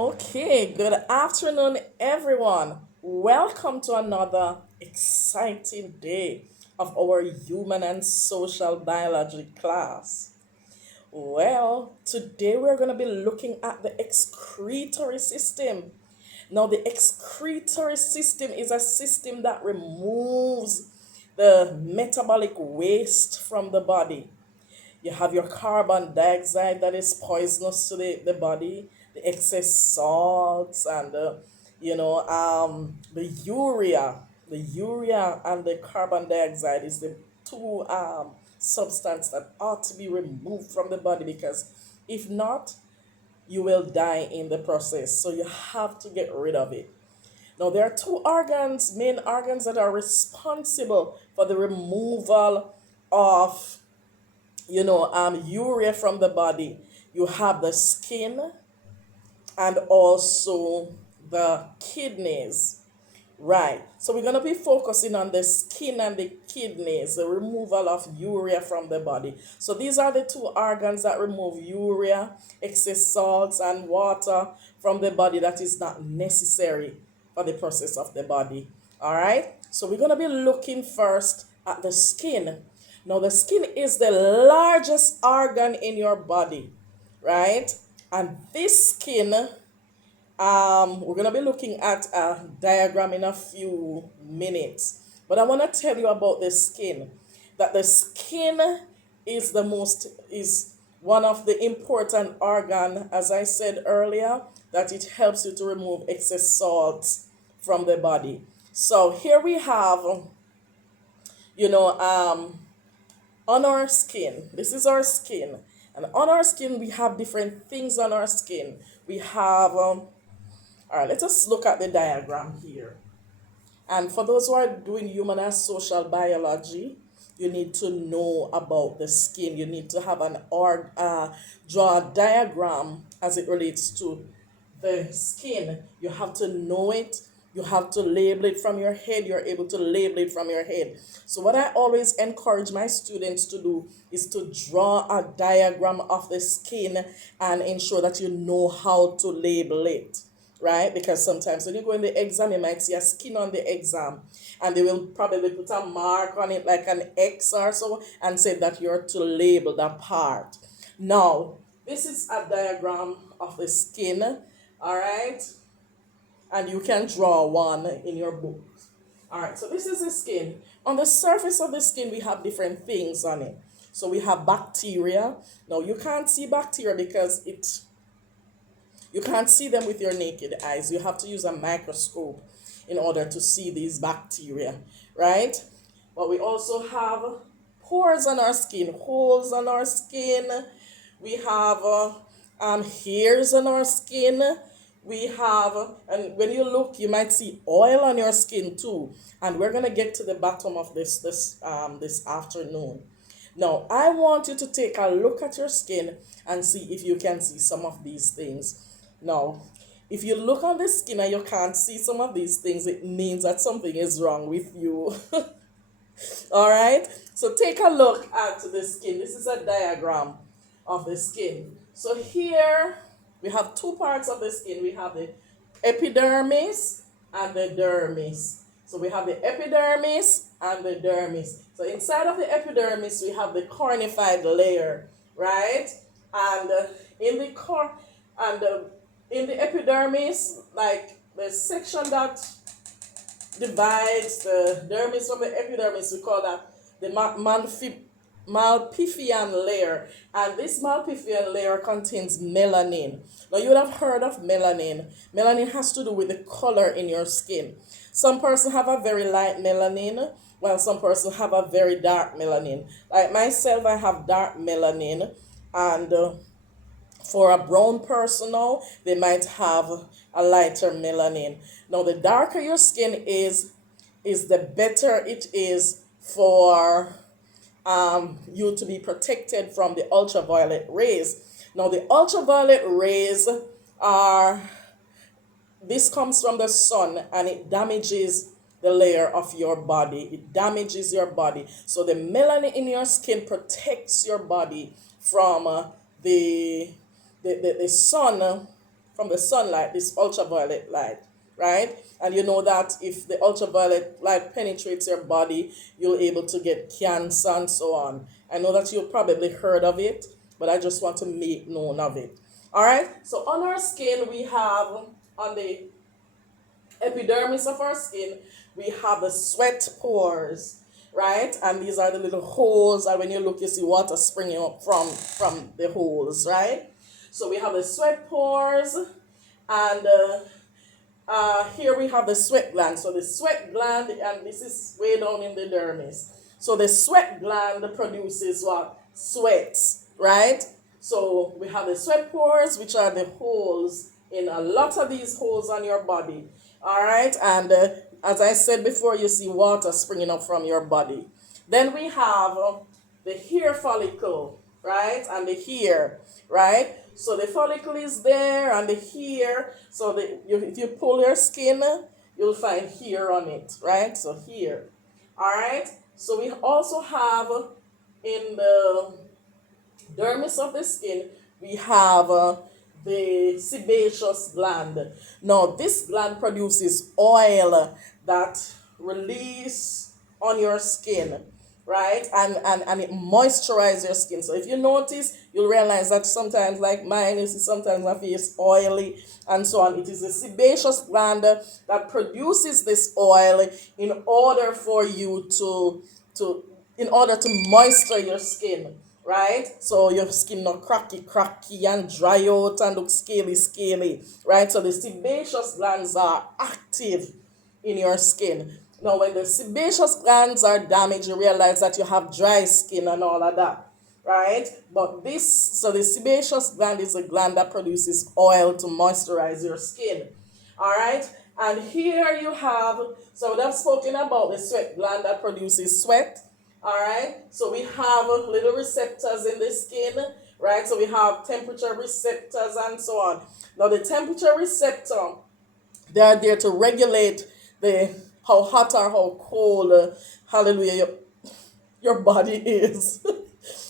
Okay, good afternoon, everyone. Welcome to another exciting day of our human and social biology class. Well, today we're going to be looking at the excretory system. Now, the excretory system is a system that removes the metabolic waste from the body. You have your carbon dioxide that is poisonous to the body, the excess salts, and the urea. The urea and the carbon dioxide is the two substance that ought to be removed from the body, because if not, you will die in the process. So you have to get rid of it. Now, there are two organs, main organs, that are responsible for the removal of urea from the body. You have the skin and also the kidneys. Right. So we're going to be focusing on the skin and the kidneys, the removal of urea from the body. So these are the two organs that remove urea, excess salts, and water from the body that is not necessary for the process of the body. All right. So we're going to be looking first at the skin. Now, the skin is the largest organ in your body, right? And this skin, we're going to be looking at a diagram in a few minutes. But I want to tell you about the skin. That the skin is one of the important organ, as I said earlier, that it helps you to remove excess salts from the body. So here we have, you know, on our skin. This is our skin. And on our skin, we have different things on our skin. We have, all right, let us look at the diagram here. And for those who are doing human and social biology, you need to know about the skin. You need to have draw a diagram as it relates to the skin. You have to know it. You have to label it from your head. You're able to label it from your head. So what I always encourage my students to do is to draw a diagram of the skin and ensure that you know how to label it, right? Because sometimes when you go in the exam, you might see a skin on the exam, and they will probably put a mark on it like an X or so and say that you're to label that part. Now, this is a diagram of the skin, all right? And you can draw one in your book. All right, so this is the skin. On the surface of the skin, we have different things on it. So we have bacteria. Now, you can't see bacteria because you can't see them with your naked eyes. You have to use a microscope in order to see these bacteria, right? But we also have pores on our skin, holes on our skin. We have hairs on our skin. We have, and when you look, you might see oil on your skin too. And we're gonna get to the bottom of this afternoon. Now, I want you to take a look at your skin and see if you can see some of these things. Now, if you look on the skin and you can't see some of these things, it means that something is wrong with you. All right? So take a look at the skin. This is a diagram of the skin. So here we have two parts of the skin. We have the epidermis and the dermis. So we have the epidermis and the dermis. So inside of the epidermis, we have the cornified layer, right? And in the core and in the epidermis, like the section that divides the dermis from the epidermis, we call that the Malpighian layer. And this Malpighian layer contains melanin. Now, you would have heard of melanin. Melanin has to do with the color in your skin. Some person have a very light melanin, while some person have a very dark melanin. Like myself, I have dark melanin, and for a brown person now, they might have a lighter melanin. Now, the darker your skin is the better it is for you to be protected from the ultraviolet rays. Now, the ultraviolet rays are, this comes from the sun, and it damages the layer of your body. It damages your body. So the melanin in your skin protects your body from the sun, from the sunlight, this ultraviolet light, right? And you know that if the ultraviolet light penetrates your body, you're able to get cancer and so on. I know that you've probably heard of it, but I just want to make known of it. All right. So on our skin, we have on the epidermis of our skin, we have the sweat pores, right? And these are the little holes, and when you look, you see water springing up from the holes, right? So we have the sweat pores, and here we have the sweat gland. So the sweat gland, and this is way down in the dermis. So the sweat gland produces what? Sweat, right? So we have the sweat pores, which are the holes in a lot of these holes on your body. All right, and as I said before, you see water springing up from your body. Then we have the hair follicle, right, and the hair, right? So the follicle is there and the hair. So if you pull your skin, you'll find hair on it, right? So here, all right. So we also have in the dermis of the skin, we have the sebaceous gland. Now, this gland produces oil that release on your skin, right? And it moisturizes your skin. So if you notice, you'll realize that sometimes, like mine, you see sometimes my face oily and so on. It is the sebaceous gland that produces this oil in order for you to in order to moisture your skin, right? So your skin not cracky and dry out and look scaly, right? So the sebaceous glands are active in your skin. Now, when the sebaceous glands are damaged, you realize that you have dry skin and all of that, right? But so the sebaceous gland is a gland that produces oil to moisturize your skin, all right? And here you have, so I've spoken about the sweat gland that produces sweat, all right? So we have little receptors in the skin, right? So we have temperature receptors and so on. Now, the temperature receptor, they are there to regulate the how hot or how cold, hallelujah, your body is.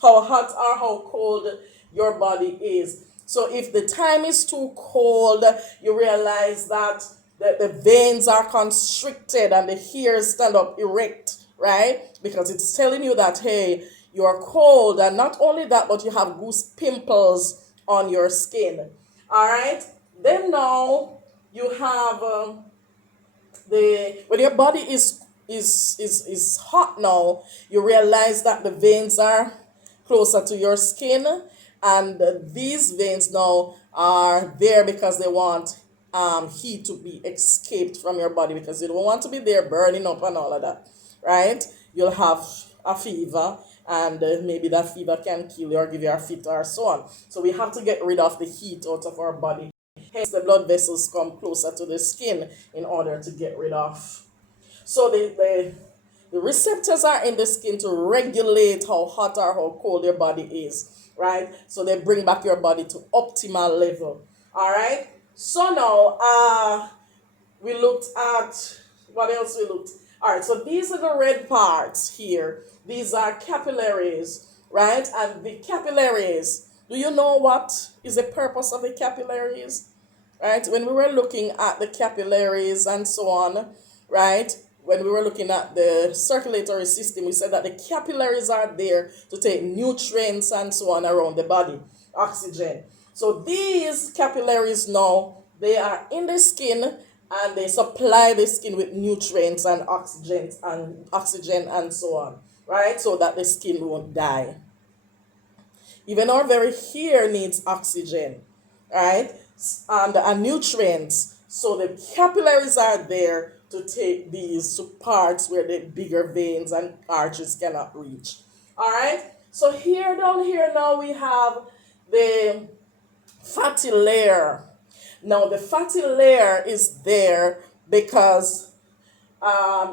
How hot or how cold your body is. So if the time is too cold, you realize that the veins are constricted and the hairs stand up erect, right? Because it's telling you that, hey, you're cold. And not only that, but you have goose pimples on your skin. All right? Then now you have when your body is hot now, you realize that the veins are closer to your skin, and these veins now are there because they want heat to be escaped from your body, because you don't want to be there burning up and all of that, right? You'll have a fever, and maybe that fever can kill you or give you a fit or so on. So we have to get rid of the heat out of our body. Hence, the blood vessels come closer to the skin in order to get rid of. So the receptors are in the skin to regulate how hot or how cold your body is, right? So they bring back your body to optimal level. All right. So now we looked at what else we looked. All right. So these are the red parts here. These are capillaries, right? And the capillaries. Do you know what is the purpose of the capillaries? Right? When we were looking at the capillaries and so on, right? When we were looking at the circulatory system, we said that the capillaries are there to take nutrients and so on around the body, oxygen. So these capillaries now, they are in the skin and they supply the skin with nutrients and oxygen and so on, right? So that the skin won't die. Even our very hair needs oxygen, right? And nutrients. So the capillaries are there to take these to parts where the bigger veins and arteries cannot reach. All right. So here, down here now, we have the fatty layer. Now the fatty layer is there because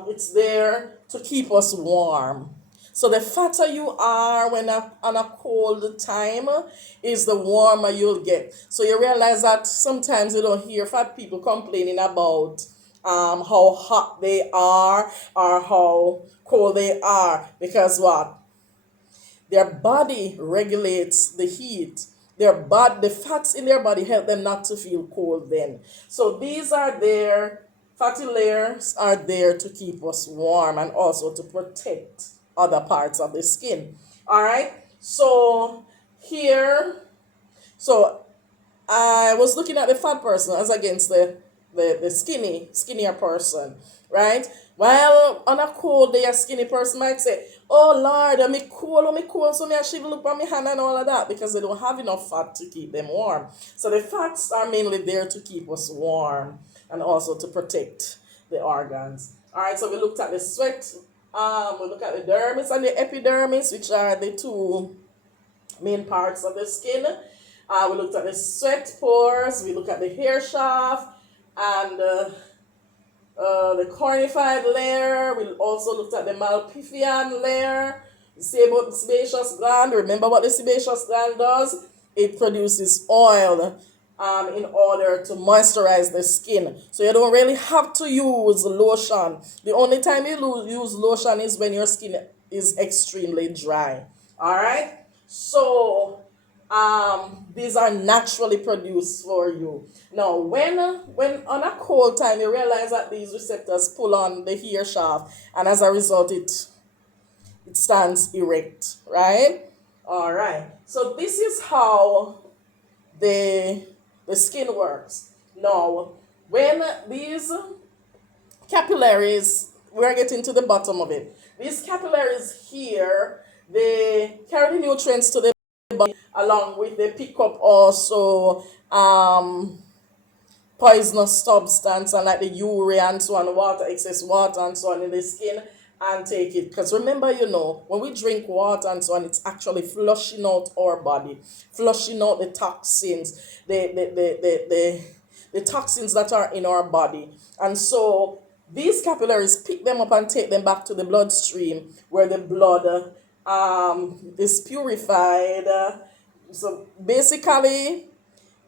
it's there to keep us warm. So the fatter you are on a cold time is the warmer you'll get. So you realize that sometimes you don't hear fat people complaining about how hot they are or how cold they are, because what? Their body regulates the heat. the fats in their body help them not to feel cold then. So these are there, fatty layers are there to keep us warm and also to protect other parts of the skin. All right. So here, so I was looking at the fat person as against the skinnier person, right? While on a cold day, a skinny person might say, "Oh Lord, I'm cold, so me I should look on my hand and all of that," because they don't have enough fat to keep them warm. So the fats are mainly there to keep us warm and also to protect the organs. All right, so we looked at the sweat. We look at the dermis and the epidermis, which are the two main parts of the skin. We looked at the sweat pores, we looked at the hair shaft, and the cornified layer. We also looked at the malpighian layer. We see about the sebaceous gland. Remember what the sebaceous gland does? It produces oil in order to moisturize the skin. So you don't really have to use lotion. The only time you use lotion is when your skin is extremely dry. All right. So these are naturally produced for you. Now, when on a cold time you realize that these receptors pull on the hair shaft, and as a result, it stands erect, right? All right. So this is how the the skin works. Now, when these capillaries, we're getting to the bottom of it. These capillaries here, they carry the nutrients to the body, along with they pick up also poisonous substance and like the urea and so on, water, excess water and so on in the skin, and take it. Because remember, when we drink water and so on, it's actually flushing out our body, flushing out the toxins, the toxins that are in our body. And so these capillaries pick them up and take them back to the bloodstream where the blood is purified. So basically,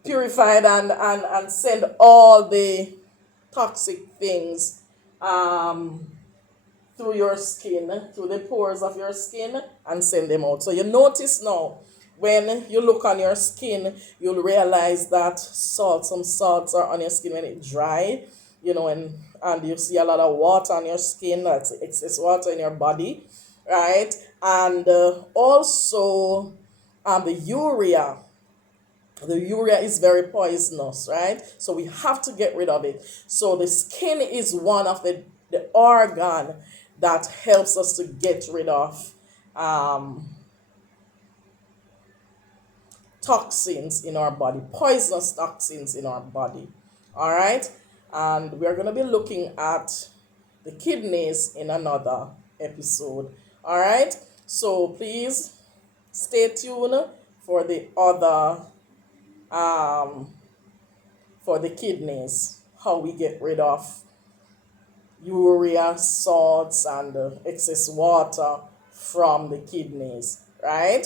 purified and send all the toxic things um, through your skin, through the pores of your skin, and send them out. So you notice now, when you look on your skin, you'll realize that some salts are on your skin when it dry, and you see a lot of water on your skin, that's excess water in your body, right? And also the urea is very poisonous, right? So we have to get rid of it. So the skin is one of the organ that helps us to get rid of um, toxins in our body, poisonous toxins in our body. All right. And we're going to be looking at the kidneys in another episode. All right. So please stay tuned for the other um, for the kidneys, how we get rid of urea, salts, and excess water from the kidneys, right?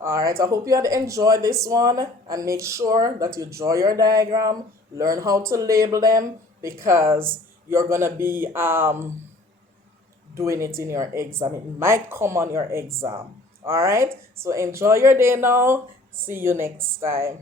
All right, I hope you had enjoyed this one, and make sure that you draw your diagram, learn how to label them, because you're going to be doing it in your exam. It might come on your exam. All right, so enjoy your day now. See you next time.